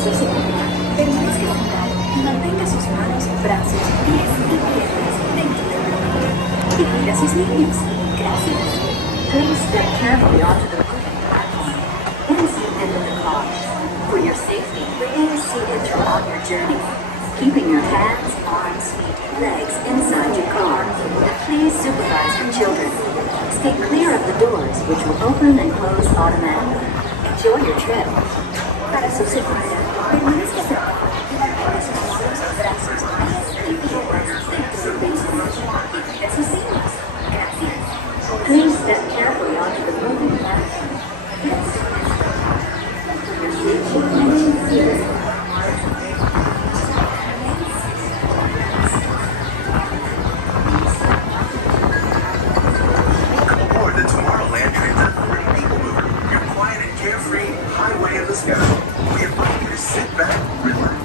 su seguridad, permanezca sentado y mantenga sus manos, brazos, pies y piernas dentro del vehículo. Y cuida a sus niños. Gracias. Please step carefully onto the moving platform and seat into the car. For your safety, remain seated throughout your journey, keeping your hands, arms, feet, legs inside your car. Please supervise your children. Stay clear of the doors, which will open and close automatically. Enjoy your trip. Para su seguridad, permanezca sentado y mantenga sus manos, brazos, pies y piernas dentro del vehículo. Y cuida a sus niños. Gracias. Please step carefully onto the moving platform. Yes. Your safety and seated. Aboard the Tomorrowland Transit Authority People Mover, your quiet and carefree highway of the sky. We invite you to sit back, relax.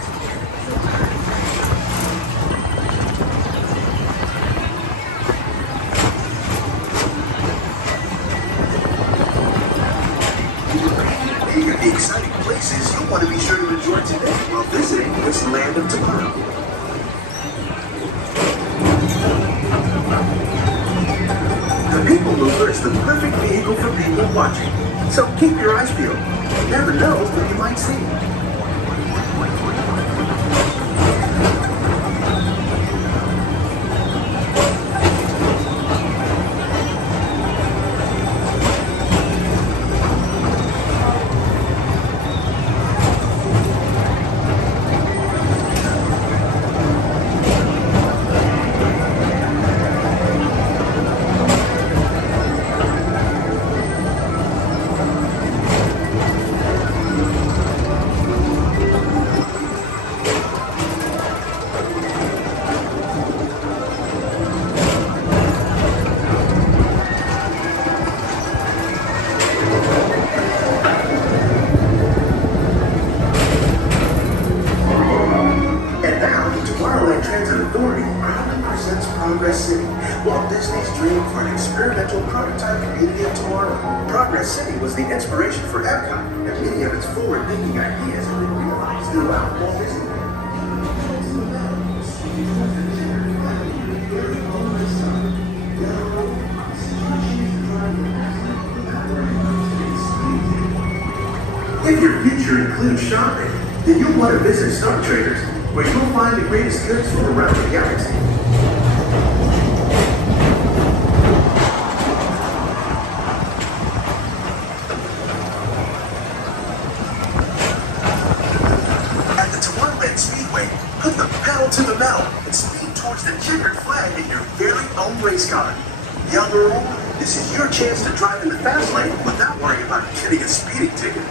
Many of the exciting places you'll want to be sure to enjoy today while visiting this land of tomorrow. The People Mover is the perfect vehicle for people watching, so keep your eyes peeled. You never know what you might see. Progress City, Walt Disney's dream for an experimental prototype community of tomorrow. Progress City was the inspiration for Epcot, and many of its forward-thinking ideas have been realized throughout Walt Disney. If your future includes shopping, then you'll want to visit Star Traders, where you'll find the greatest goods from around the galaxy. At the Tomorrowland Speedway, put the pedal to the metal and speed towards the checkered flag in your very own race car. Young or old, this is your chance to drive in the fast lane without worrying about getting a speeding ticket.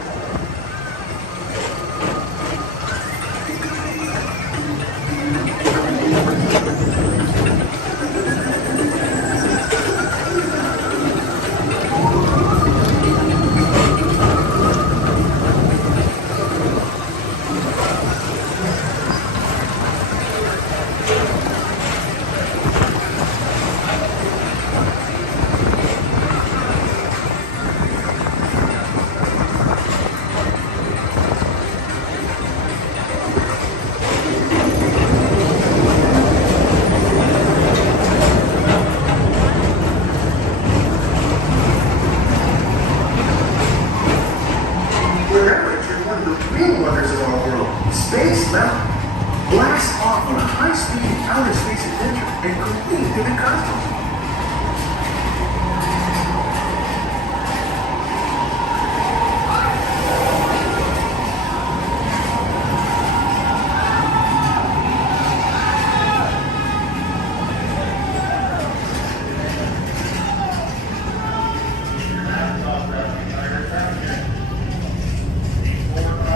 Blast off on a high-speed outer space adventure and complete in a costume.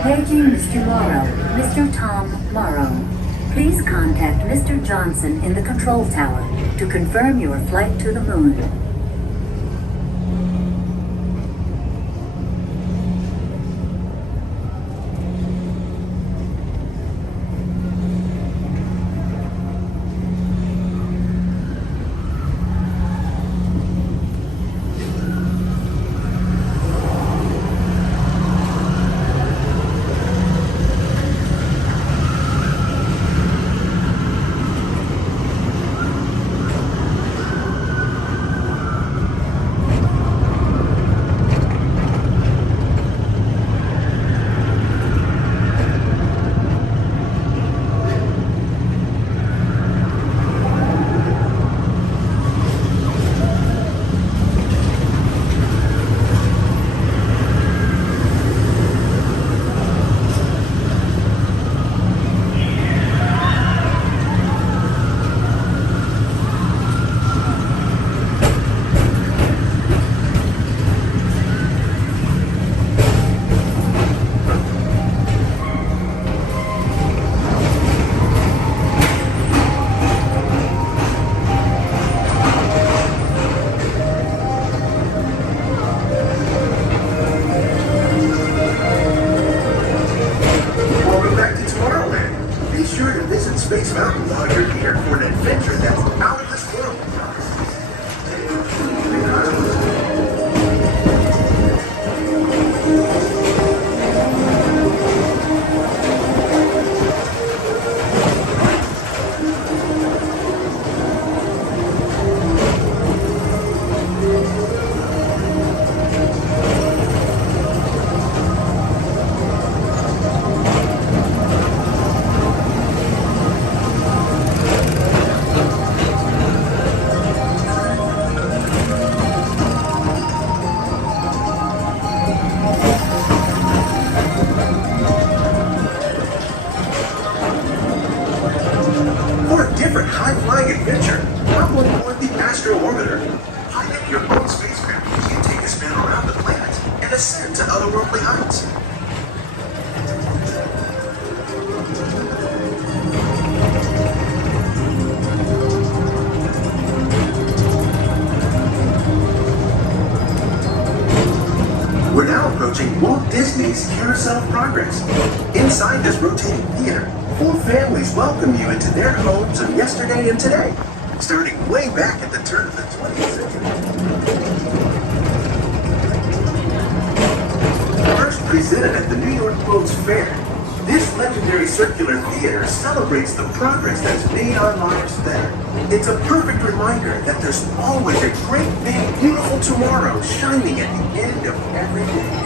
Paging Mr. Morrow, Mr. Tom Morrow. Please contact Mr. Johnson in the control tower to confirm your flight to the moon. For a different high-flying adventure, hop on board the Astro Orbiter. Pilot your own spacecraft as you take a spin around the planet and ascend to otherworldly heights. We're now approaching Walt Disney's Carousel Progress. Inside this rotating theater, 4 families welcome you into their homes of yesterday and today, starting way back at the turn of the 20th century. First presented at the New York World's Fair, this legendary circular theater celebrates the progress that's made our lives better. It's a perfect reminder that there's always a great, big, beautiful tomorrow shining at the end of every day.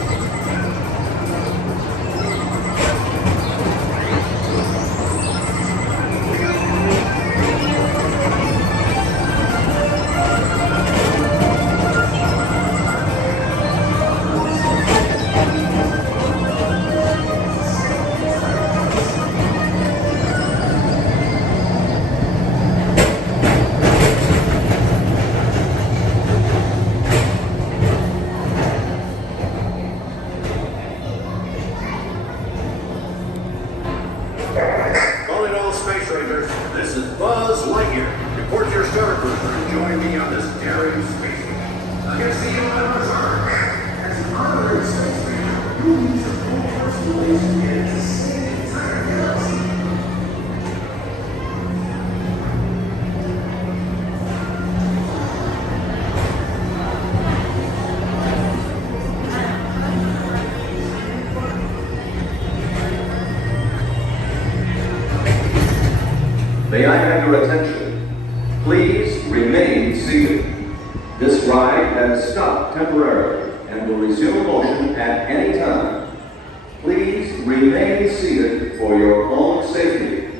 May I have your attention? Please remain seated. This ride has stopped temporarily and will resume motion at any time. Please remain seated for your own safety.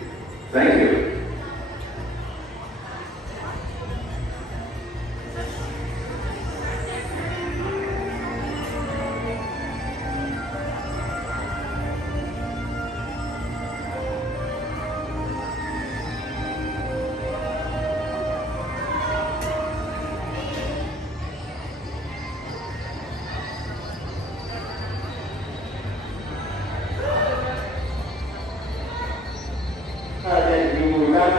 Thank you.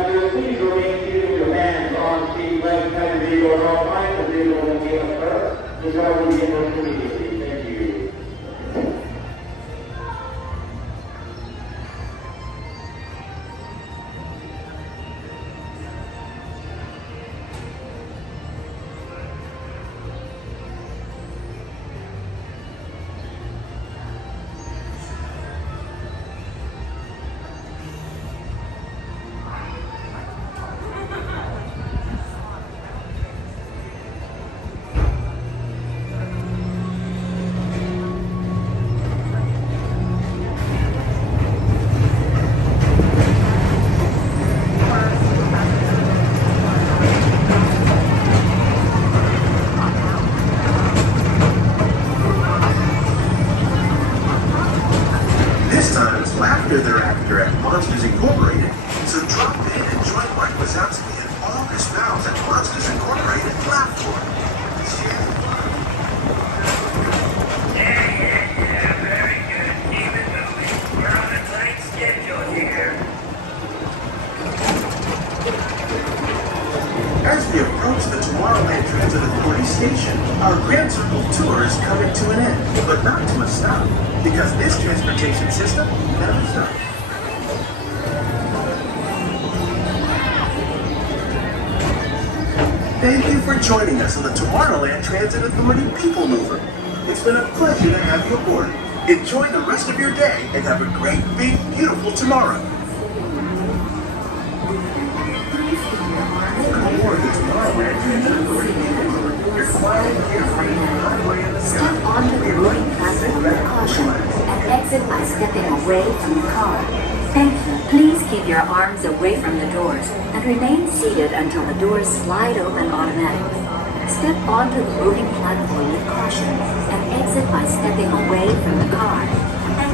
Please remain seated with your hands on seat legs, head, and vehicle at all times. The vehicle will be in the first. The driver will begin motion immediately. Thank you. As we approach the Tomorrowland Transit Authority station, our Grand Circle tour is coming to an end, but not to a stop, because this transportation system never stops. Thank you for joining us on the Tomorrowland Transit Authority People Mover. It's been a pleasure to have you aboard. Enjoy the rest of your day and have a great, big, beautiful tomorrow. Aboard the Tomorrowland Transit Authority People Mover. You're flying carefree on the highway in the sky. Step onto the boarding platform with caution and exit by stepping away from the car. Thank you. Please keep your arms away from the doors and remain seated until the doors slide open automatically. Step onto the moving platform with caution and exit by stepping away from the car.